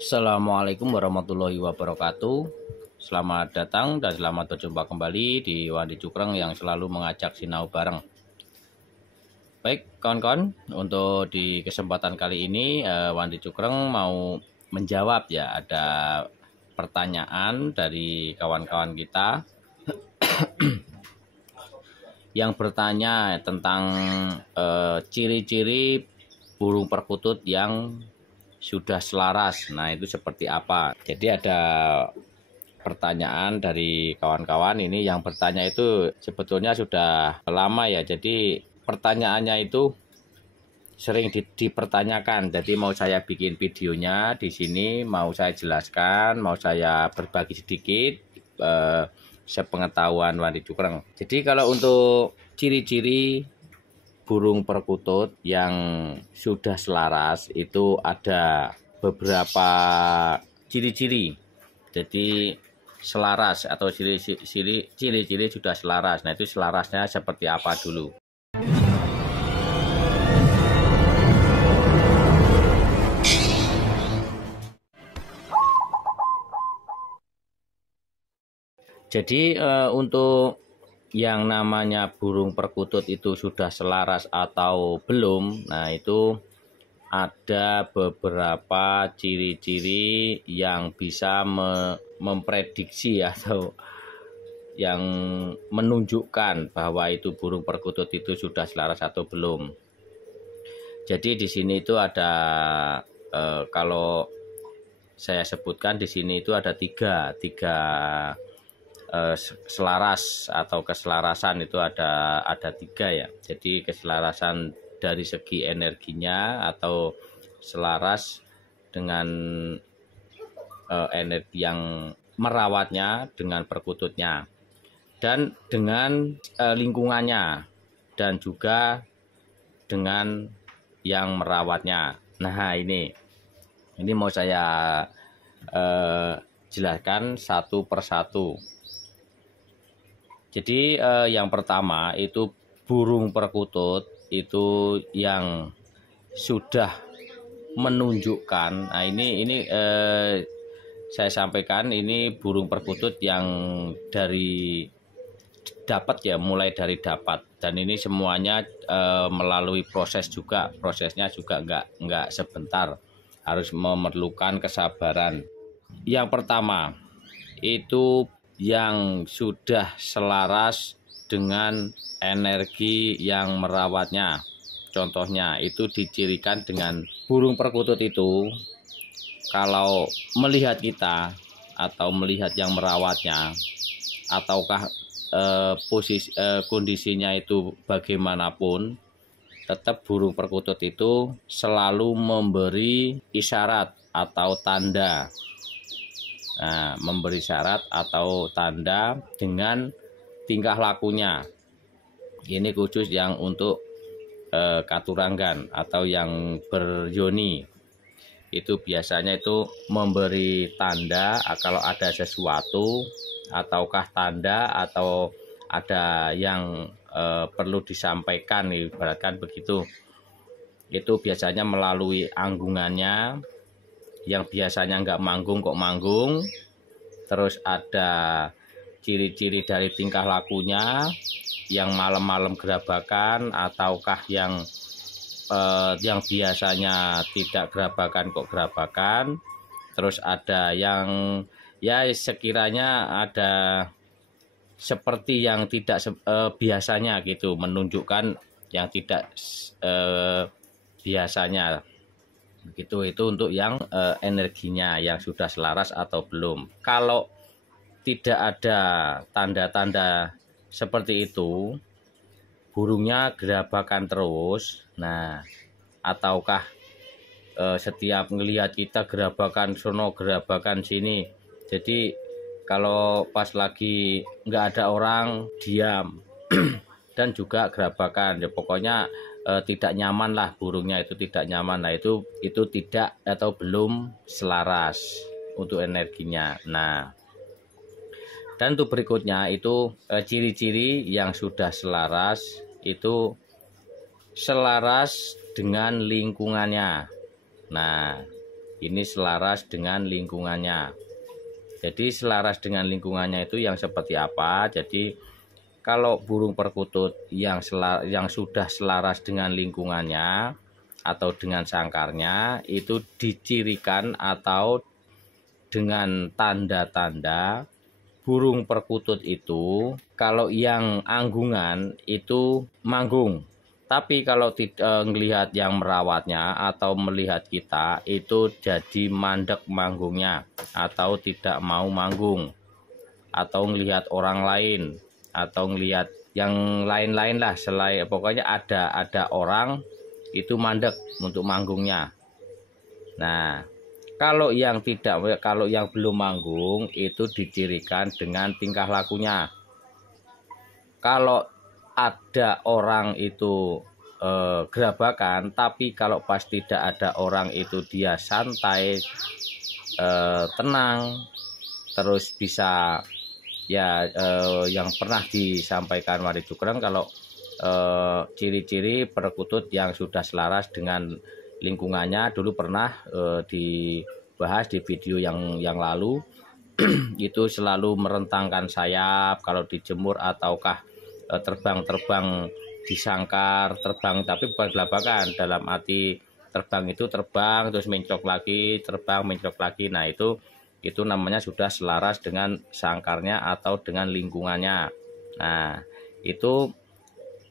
Assalamualaikum warahmatullahi wabarakatuh. Selamat datang dan selamat berjumpa kembali di Wandi Cukreng yang selalu mengajak sinau bareng. Baik kawan-kawan, untuk di kesempatan kali ini Wandi Cukreng mau menjawab ya, ada pertanyaan dari kawan-kawan kita yang bertanya tentang ciri-ciri burung perkutut yang sudah selaras. Nah, itu seperti apa? Jadi ada pertanyaan dari kawan-kawan ini, yang bertanya itu sebetulnya sudah lama ya. Jadi pertanyaannya itu sering dipertanyakan. Jadi mau saya bikin videonya di sini, mau saya jelaskan, mau saya berbagi sedikit sepengetahuan Wandi Cukreng. Jadi kalau untuk ciri-ciri burung perkutut yang sudah selaras itu ada beberapa ciri-ciri. Jadi selaras atau ciri-ciri sudah selaras. Nah, itu selarasnya seperti apa dulu? Jadi untuk yang namanya burung perkutut itu sudah selaras atau belum, nah itu ada beberapa ciri-ciri yang bisa memprediksi atau yang menunjukkan bahwa itu burung perkutut itu sudah selaras atau belum. Jadi di sini itu ada kalau saya sebutkan di sini itu ada tiga selaras atau keselarasan itu ada tiga ya. Jadi keselarasan dari segi energinya atau selaras dengan energi yang merawatnya dengan perkututnya dan dengan lingkungannya dan juga dengan yang merawatnya. Nah, ini mau saya jelaskan satu persatu. Jadi yang pertama itu burung perkutut itu yang sudah menunjukkan. Nah, ini saya sampaikan, ini burung perkutut yang dari dapat ya, mulai dari dapat, dan ini semuanya melalui proses juga. Prosesnya juga nggak sebentar, harus memerlukan kesabaran. Yang pertama itu yang sudah selaras dengan energi yang merawatnya. Contohnya itu dicirikan dengan burung perkutut itu kalau melihat kita atau melihat yang merawatnya, ataukah kondisinya itu bagaimanapun, tetap burung perkutut itu selalu memberi isyarat atau tanda. Nah, memberi syarat atau tanda dengan tingkah lakunya. Ini khusus yang untuk katuranggan atau yang beryoni. Itu biasanya itu memberi tanda kalau ada sesuatu, ataukah tanda atau ada yang perlu disampaikan, ibaratkan begitu. Itu biasanya melalui anggungannya, yang biasanya nggak manggung kok manggung. Terus ada ciri-ciri dari tingkah lakunya, yang malam-malam gerabakan ataukah yang biasanya tidak gerabakan kok gerabakan. Terus ada yang ya sekiranya ada seperti yang tidak biasanya gitu, menunjukkan yang tidak biasanya. Begitu, itu untuk yang energinya yang sudah selaras atau belum. Kalau tidak ada tanda-tanda seperti itu, burungnya gerabakan terus. Nah, ataukah setiap ngelihat kita gerabakan sono, gerabakan sini. Jadi kalau pas lagi nggak ada orang, diam dan juga gerabakan. Ya, pokoknya tidak nyaman lah, burungnya itu tidak nyaman. Nah, itu tidak atau belum selaras untuk energinya. Nah, dan untuk berikutnya itu ciri-ciri yang sudah selaras itu selaras dengan lingkungannya. Nah, ini selaras dengan lingkungannya. Jadi selaras dengan lingkungannya itu yang seperti apa? Jadi kalau burung perkutut yang sudah selaras dengan lingkungannya atau dengan sangkarnya, itu dicirikan atau dengan tanda-tanda burung perkutut itu kalau yang anggungan itu manggung. Tapi kalau tidak melihat yang merawatnya atau melihat kita itu jadi mandek manggungnya atau tidak mau manggung atau melihat orang lain atau melihat yang lain-lain lah, selain pokoknya ada orang itu mandek untuk manggungnya. Nah, kalau yang belum manggung itu dicirikan dengan tingkah lakunya. Kalau ada orang itu gerabakan, tapi kalau pas tidak ada orang itu dia santai, tenang, terus bisa ya yang pernah disampaikan Wari Cukreng kalau ciri-ciri perkutut yang sudah selaras dengan lingkungannya dulu pernah dibahas di video yang lalu. Itu selalu merentangkan sayap kalau dijemur ataukah terbang-terbang disangkar, terbang tapi bukan gelabakan, dalam arti terbang itu terbang terus mencok lagi, terbang mencok lagi. Nah itu namanya sudah selaras dengan sangkarnya atau dengan lingkungannya. Nah itu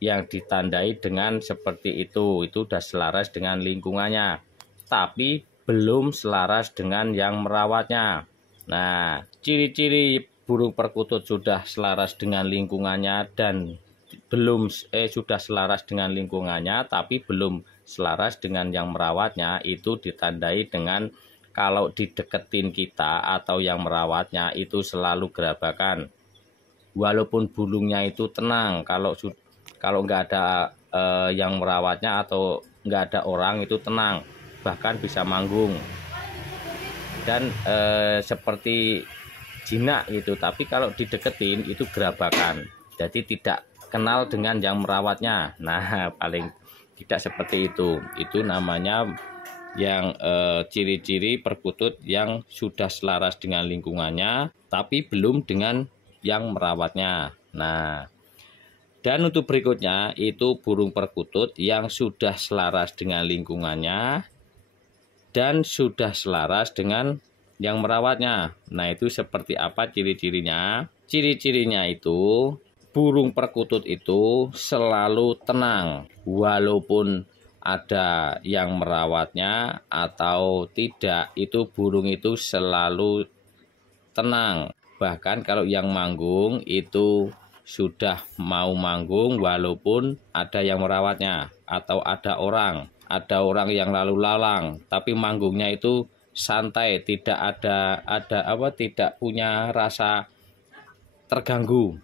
yang ditandai dengan seperti itu sudah selaras dengan lingkungannya, tapi belum selaras dengan yang merawatnya. Nah, ciri-ciri burung perkutut sudah selaras dengan lingkungannya dan sudah selaras dengan lingkungannya tapi belum selaras dengan yang merawatnya itu ditandai dengan kalau dideketin kita atau yang merawatnya itu selalu gerabakan. Walaupun burungnya itu tenang, kalau nggak ada yang merawatnya atau nggak ada orang itu tenang, bahkan bisa manggung dan seperti jinak gitu. Tapi kalau dideketin itu gerabakan, jadi tidak kenal dengan yang merawatnya. Nah paling tidak seperti itu namanya yang ciri-ciri perkutut yang sudah selaras dengan lingkungannya tapi belum dengan yang merawatnya. Nah, dan untuk berikutnya itu burung perkutut yang sudah selaras dengan lingkungannya dan sudah selaras dengan yang merawatnya. Nah itu seperti apa ciri-cirinya? Ciri-cirinya itu burung perkutut itu selalu tenang walaupun ada yang merawatnya atau tidak, itu burung itu selalu tenang. Bahkan kalau yang manggung itu sudah mau manggung walaupun ada yang merawatnya atau ada orang yang lalu lalang, tapi manggungnya itu santai, tidak tidak punya rasa terganggu.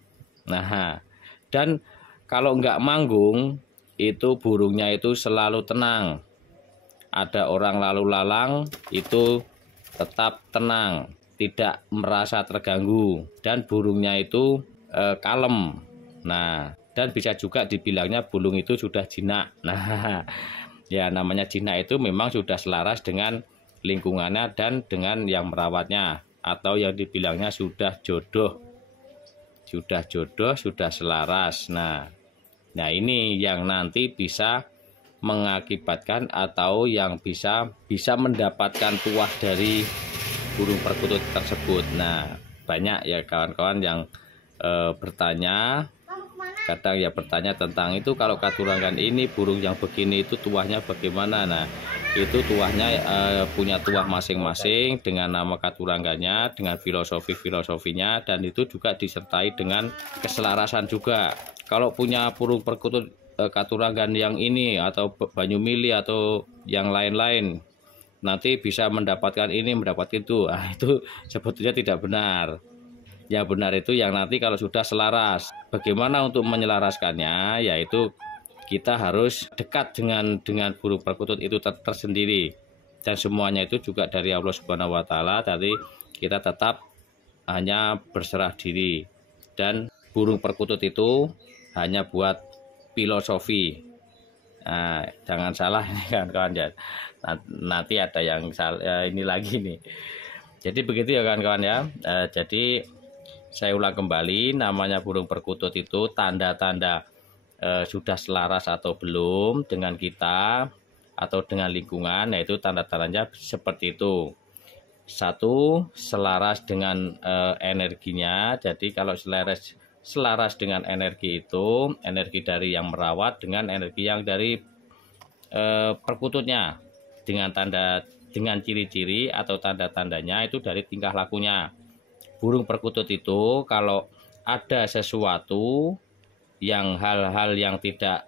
Nah, dan kalau nggak manggung itu burungnya itu selalu tenang. Ada orang lalu lalang itu tetap tenang, tidak merasa terganggu, dan burungnya itu kalem. Nah, dan bisa juga dibilangnya burung itu sudah jinak. Nah, ya namanya jinak itu memang sudah selaras dengan lingkungannya dan dengan yang merawatnya, atau yang dibilangnya sudah jodoh, sudah selaras. Nah ini yang nanti bisa mengakibatkan atau yang bisa mendapatkan tuah dari burung perkutut tersebut. Nah banyak ya kawan-kawan yang bertanya, kadang ya bertanya tentang itu, kalau katurangan ini burung yang begini itu tuahnya bagaimana. Nah itu tuahnya punya tuah masing-masing dengan nama katurangannya, dengan filosofinya, dan itu juga disertai dengan keselarasan juga. Kalau punya burung perkutut katurangan yang ini atau banyu mili atau yang lain-lain, nanti bisa mendapatkan ini, mendapatkan itu. Nah, itu sebetulnya tidak benar. Yang benar itu yang nanti kalau sudah selaras. Bagaimana untuk menyelaraskannya? Yaitu kita harus dekat dengan burung perkutut itu tersendiri, dan semuanya itu juga dari Allah Subhanahu wa Ta'ala. Tadi kita tetap hanya berserah diri, dan burung perkutut itu hanya buat filosofi. Nah, jangan salah ini kawan-kawan ya. Nanti ada yang salah ini lagi nih. Jadi begitu ya kawan-kawan ya. Jadi saya ulang kembali, namanya burung perkutut itu tanda-tanda sudah selaras atau belum dengan kita atau dengan lingkungan, yaitu tanda-tandanya seperti itu. Satu, selaras dengan energinya. Jadi kalau selaras dengan energi itu, energi dari yang merawat dengan energi yang dari perkututnya, dengan ciri-ciri atau tanda-tandanya itu dari tingkah lakunya. Burung perkutut itu kalau ada sesuatu yang hal-hal yang tidak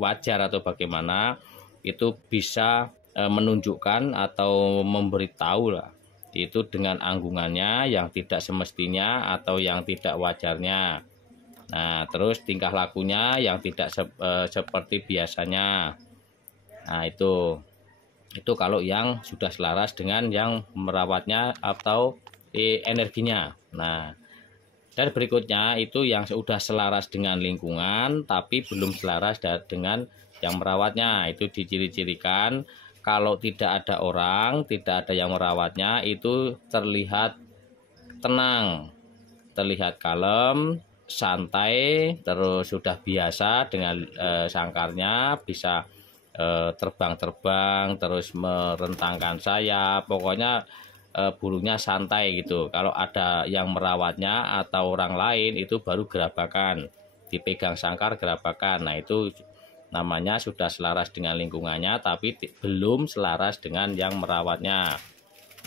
wajar atau bagaimana, itu bisa menunjukkan atau memberitahu lah, itu dengan anggungannya yang tidak semestinya atau yang tidak wajarnya. Nah, terus tingkah lakunya yang tidak seperti biasanya. Nah, itu kalau yang sudah selaras dengan yang merawatnya atau energinya. Nah, dan berikutnya itu yang sudah selaras dengan lingkungan tapi belum selaras dengan yang merawatnya. Itu diciri-cirikan kalau tidak ada orang, tidak ada yang merawatnya, itu terlihat tenang, terlihat kalem, santai, terus sudah biasa dengan sangkarnya, bisa terbang-terbang, terus merentangkan sayap, pokoknya burungnya santai gitu. Kalau ada yang merawatnya atau orang lain, itu baru gerabakan, dipegang sangkar gerabakan. Nah, itu namanya sudah selaras dengan lingkungannya tapi belum selaras dengan yang merawatnya.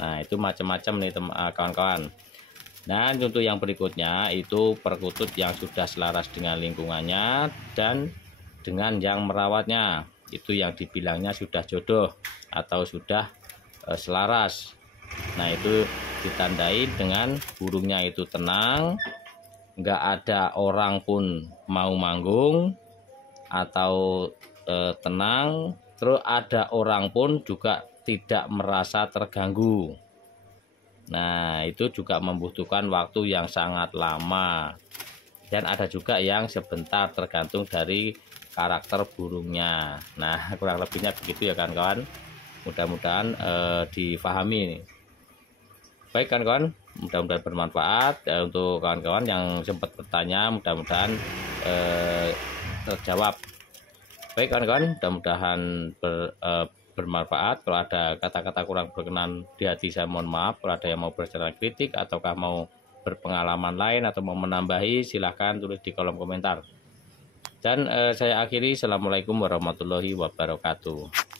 Nah, itu macam-macam nih kawan-kawan. Dan untuk yang berikutnya itu perkutut yang sudah selaras dengan lingkungannya dan dengan yang merawatnya, itu yang dibilangnya sudah jodoh atau sudah selaras. Nah, itu ditandai dengan burungnya itu tenang, nggak ada orang pun mau manggung atau tenang, terus ada orang pun juga tidak merasa terganggu. Nah, itu juga membutuhkan waktu yang sangat lama, dan ada juga yang sebentar, tergantung dari karakter burungnya. Nah, kurang lebihnya begitu ya kawan-kawan, mudah-mudahan difahami. Baik kawan-kawan, mudah-mudahan bermanfaat untuk kawan-kawan yang sempat bertanya, mudah-mudahan terjawab. Baik kawan-kawan, mudah-mudahan bermanfaat. Kalau ada kata-kata kurang berkenan di hati, saya mohon maaf. Kalau ada yang mau bercerita kritik ataukah mau berpengalaman lain atau mau menambahi, silahkan tulis di kolom komentar. Dan saya akhiri, assalamualaikum warahmatullahi wabarakatuh.